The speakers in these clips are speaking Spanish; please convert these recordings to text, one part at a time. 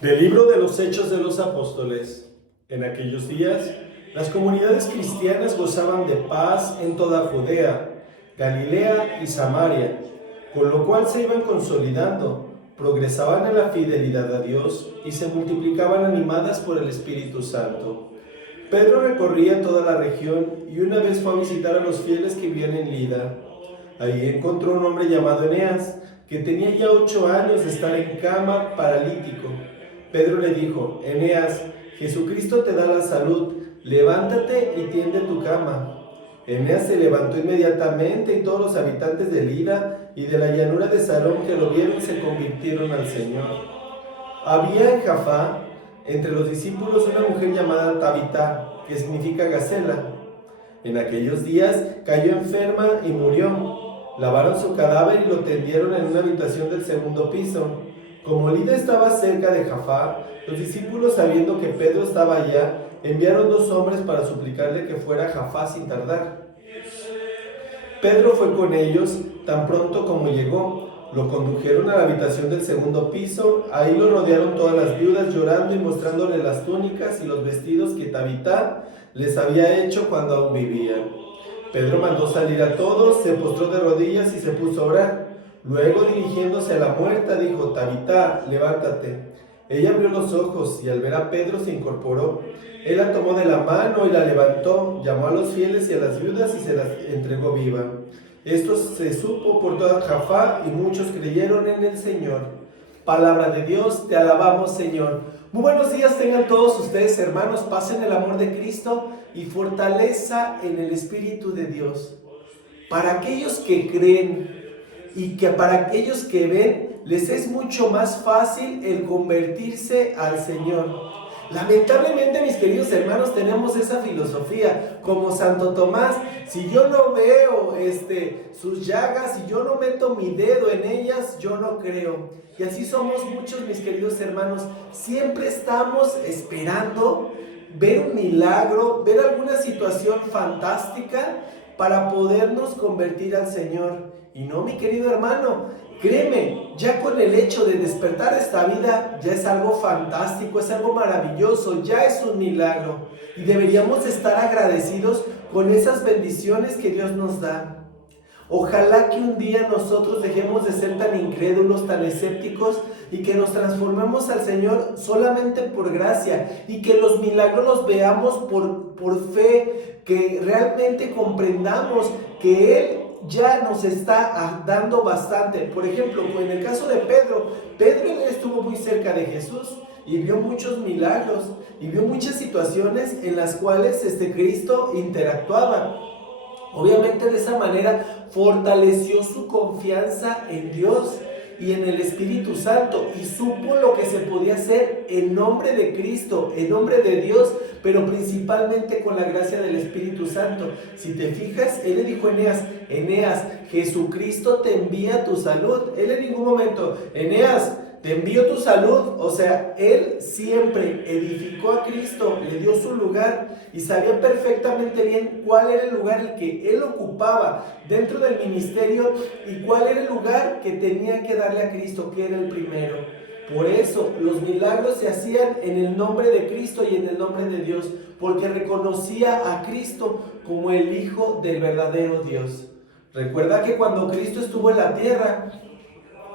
Del libro de los Hechos de los Apóstoles. En aquellos días, las comunidades cristianas gozaban de paz en toda Judea, Galilea y Samaria, con lo cual se iban consolidando, progresaban en la fidelidad a Dios y se multiplicaban animadas por el Espíritu Santo. Pedro recorría toda la región y una vez fue a visitar a los fieles que vivían en Lida. Allí encontró un hombre llamado Eneas, que tenía ya 8 años de estar en cama, paralítico. Pedro le dijo: Eneas, Jesucristo te da la salud, levántate y tiende tu cama. Eneas se levantó inmediatamente y todos los habitantes de Lida y de la llanura de Sarón que lo vieron se convirtieron al Señor. Había en Jaffa, entre los discípulos, una mujer llamada Tabita, que significa Gacela. En aquellos días cayó enferma y murió. Lavaron su cadáver y lo tendieron en una habitación del segundo piso. Como Lida estaba cerca de Jaffa, los discípulos, sabiendo que Pedro estaba allá, enviaron 2 hombres para suplicarle que fuera a Jaffa sin tardar. Pedro fue con ellos tan pronto como llegó. Lo condujeron a la habitación del segundo piso. Ahí lo rodearon todas las viudas, llorando y mostrándole las túnicas y los vestidos que Tabita les había hecho cuando aún vivían. Pedro mandó salir a todos, se postró de rodillas y se puso a orar. Luego, dirigiéndose a la muerta, dijo: Tabita, levántate. Ella abrió los ojos y al ver a Pedro se incorporó. Él la tomó de la mano y la levantó, llamó a los fieles y a las viudas y se las entregó viva. Esto se supo por toda Jaffa y muchos creyeron en el Señor. Palabra de Dios, te alabamos, Señor. Muy buenos días tengan todos ustedes, hermanos. Pasen el amor de Cristo y fortaleza en el Espíritu de Dios. Para aquellos que creen y que para aquellos que ven, les es mucho más fácil el convertirse al Señor. Lamentablemente, mis queridos hermanos, tenemos esa filosofía, como Santo Tomás: si yo no veo sus llagas, si yo no meto mi dedo en ellas, yo no creo. Y así somos muchos, mis queridos hermanos. Siempre estamos esperando ver un milagro, ver alguna situación fantástica para podernos convertir al Señor. Y no, mi querido hermano, créeme, ya con el hecho de despertar esta vida, ya es algo fantástico, es algo maravilloso, ya es un milagro. Y deberíamos estar agradecidos con esas bendiciones que Dios nos da. Ojalá que un día nosotros dejemos de ser tan incrédulos, tan escépticos, y que nos transformemos al Señor solamente por gracia, y que los milagros los veamos por fe, que realmente comprendamos que Él ya nos está dando bastante. Por ejemplo, en el caso de Pedro estuvo muy cerca de Jesús y vio muchos milagros y vio muchas situaciones en las cuales Cristo interactuaba. Obviamente, de esa manera fortaleció su confianza en Dios y en el Espíritu Santo, y supo lo que se podía hacer en nombre de Cristo, en nombre de Dios, pero principalmente con la gracia del Espíritu Santo. Si te fijas, él le dijo a Eneas, Jesucristo te envía tu salud. Él en ningún momento: Eneas, te envío tu salud. O sea, él siempre edificó a Cristo, le dio su lugar y sabía perfectamente bien cuál era el lugar el que él ocupaba dentro del ministerio y cuál era el lugar que tenía que darle a Cristo, que era el primero. Por eso los milagros se hacían en el nombre de Cristo y en el nombre de Dios, porque reconocía a Cristo como el Hijo del verdadero Dios. Recuerda que cuando Cristo estuvo en la tierra,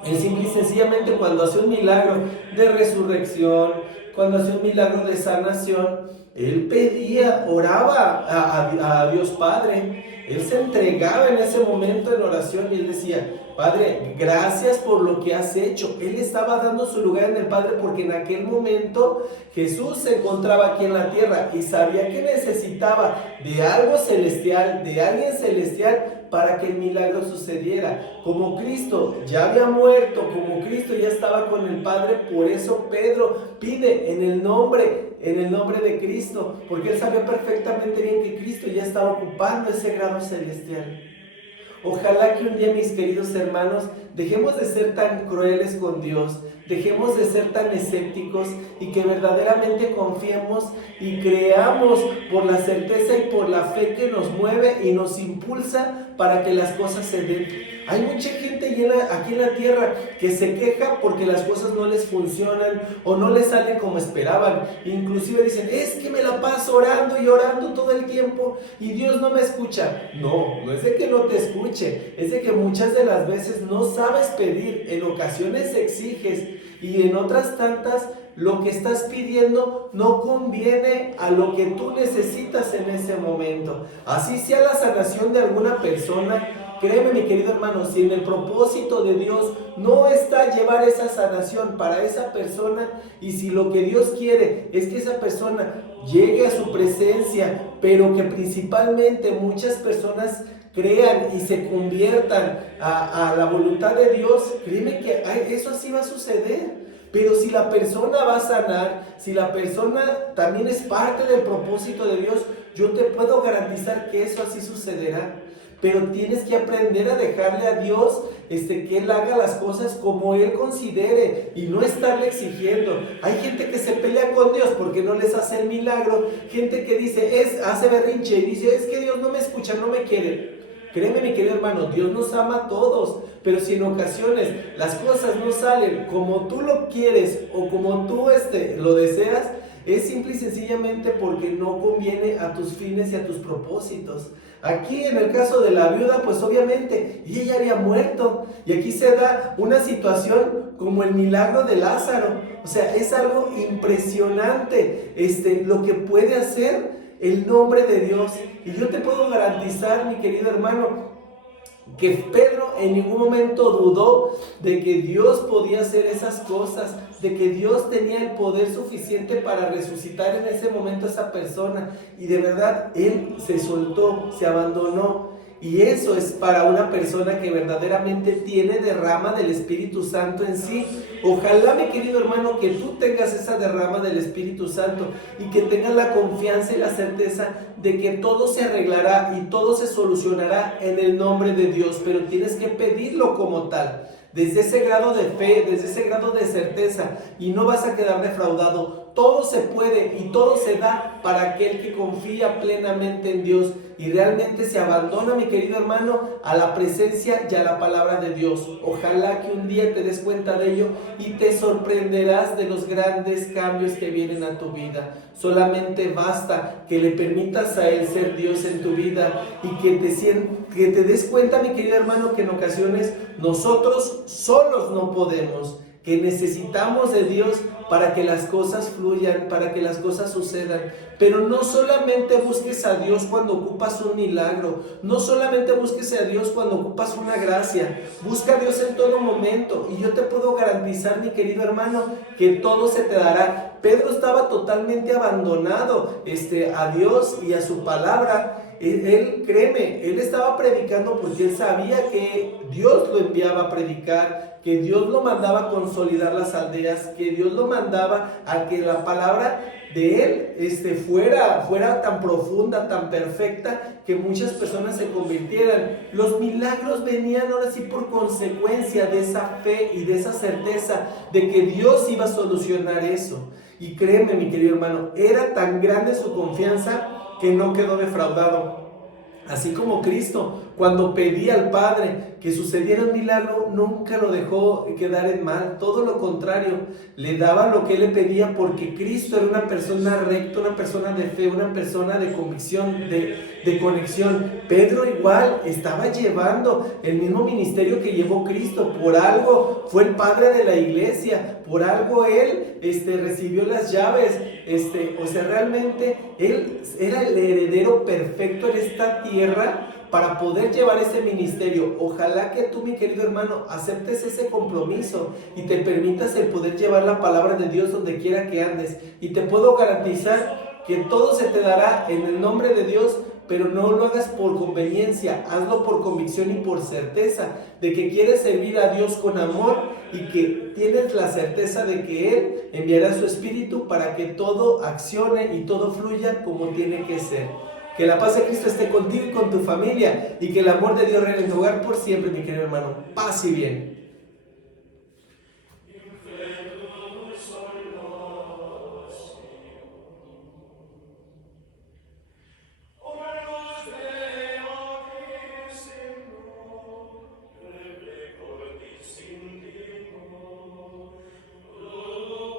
Él simple y sencillamente, cuando hace un milagro de resurrección, cuando hace un milagro de sanación, Él pedía, oraba a Dios Padre. Él se entregaba en ese momento en oración y Él decía: Padre, gracias por lo que has hecho. Él estaba dando su lugar en el Padre, porque en aquel momento Jesús se encontraba aquí en la tierra y sabía que necesitaba de algo celestial, de alguien celestial, para que el milagro sucediera. Como Cristo ya había muerto, como Cristo ya estaba con el Padre, por eso Pedro pide en el nombre de Cristo, porque él sabía perfectamente bien que Cristo ya estaba ocupando ese grado celestial. Ojalá que un día, mis queridos hermanos, dejemos de ser tan crueles con Dios, dejemos de ser tan escépticos y que verdaderamente confiemos y creamos por la certeza y por la fe que nos mueve y nos impulsa para que las cosas se den. Hay mucha gente aquí en la tierra que se queja porque las cosas no les funcionan o no les salen como esperaban. Inclusive dicen, es que me la paso orando y orando todo el tiempo y Dios no me escucha. No es de que no te escuche, es de que muchas de las veces no sabes pedir. En ocasiones exiges y en otras tantas lo que estás pidiendo no conviene a lo que tú necesitas en ese momento. Así sea la sanación de alguna persona. Créeme, mi querido hermano, si en el propósito de Dios no está llevar esa sanación para esa persona, y si lo que Dios quiere es que esa persona llegue a su presencia, pero que principalmente muchas personas crean y se conviertan a la voluntad de Dios, créeme que eso así va a suceder. Pero si la persona va a sanar, si la persona también es parte del propósito de Dios, yo te puedo garantizar que eso así sucederá. Pero tienes que aprender a dejarle a Dios que Él haga las cosas como Él considere y no estarle exigiendo. Hay gente que se pelea con Dios porque no les hace el milagro. Gente que dice, hace berrinche y dice, es que Dios no me escucha, no me quiere. Créeme, mi querido hermano, Dios nos ama a todos, pero si en ocasiones las cosas no salen como tú lo quieres o como tú lo deseas, es simple y sencillamente porque no conviene a tus fines y a tus propósitos. Aquí en el caso de la viuda, pues obviamente, y ella había muerto. Y aquí se da una situación como el milagro de Lázaro. O sea, es algo impresionante lo que puede hacer el nombre de Dios. Y yo te puedo garantizar, mi querido hermano, que Pedro en ningún momento dudó de que Dios podía hacer esas cosas, de que Dios tenía el poder suficiente para resucitar en ese momento a esa persona. Y de verdad, él se soltó, se abandonó. Y eso es para una persona que verdaderamente tiene derrama del Espíritu Santo en sí. Ojalá, mi querido hermano, que tú tengas esa derrama del Espíritu Santo y que tengas la confianza y la certeza de que todo se arreglará y todo se solucionará en el nombre de Dios. Pero tienes que pedirlo como tal, desde ese grado de fe, desde ese grado de certeza, y no vas a quedar defraudado. Todo se puede y todo se da para aquel que confía plenamente en Dios y realmente se abandona, mi querido hermano, a la presencia y a la palabra de Dios. Ojalá que un día te des cuenta de ello y te sorprenderás de los grandes cambios que vienen a tu vida. Solamente basta que le permitas a Él ser Dios en tu vida y que te des cuenta, mi querido hermano, que en ocasiones nosotros solos no podemos, que necesitamos de Dios para que las cosas fluyan, para que las cosas sucedan. Pero no solamente busques a Dios cuando ocupas un milagro, no solamente busques a Dios cuando ocupas una gracia, busca a Dios en todo momento. Y yo te puedo garantizar, mi querido hermano, que todo se te dará. Pedro estaba totalmente abandonado a Dios y a su palabra. Él, créeme, él estaba predicando porque él sabía que Dios lo enviaba a predicar, que Dios lo mandaba a consolidar las aldeas, que Dios lo mandaba a que la palabra de él fuera tan profunda, tan perfecta, que muchas personas se convirtieran. Los milagros venían ahora sí por consecuencia de esa fe y de esa certeza de que Dios iba a solucionar eso. Y créeme, mi querido hermano, era tan grande su confianza que no quedó defraudado. Así como Cristo, cuando pedía al Padre que sucediera un milagro, nunca lo dejó quedar en mal. Todo lo contrario, le daba lo que Él le pedía, porque Cristo era una persona recta, una persona de fe, una persona de convicción, de conexión. Pedro igual estaba llevando el mismo ministerio que llevó Cristo. Por algo fue el padre de la iglesia, por algo Él recibió las llaves. Realmente Él era el heredero perfecto en esta tierra para poder llevar ese ministerio. Ojalá que tú, mi querido hermano, aceptes ese compromiso y te permitas el poder llevar la palabra de Dios donde quiera que andes. Y te puedo garantizar que todo se te dará en el nombre de Dios, pero no lo hagas por conveniencia, hazlo por convicción y por certeza de que quieres servir a Dios con amor y que tienes la certeza de que Él enviará su Espíritu para que todo accione y todo fluya como tiene que ser. Que la paz de Cristo esté contigo y con tu familia y que el amor de Dios reine en tu hogar por siempre, mi querido hermano. Paz y bien.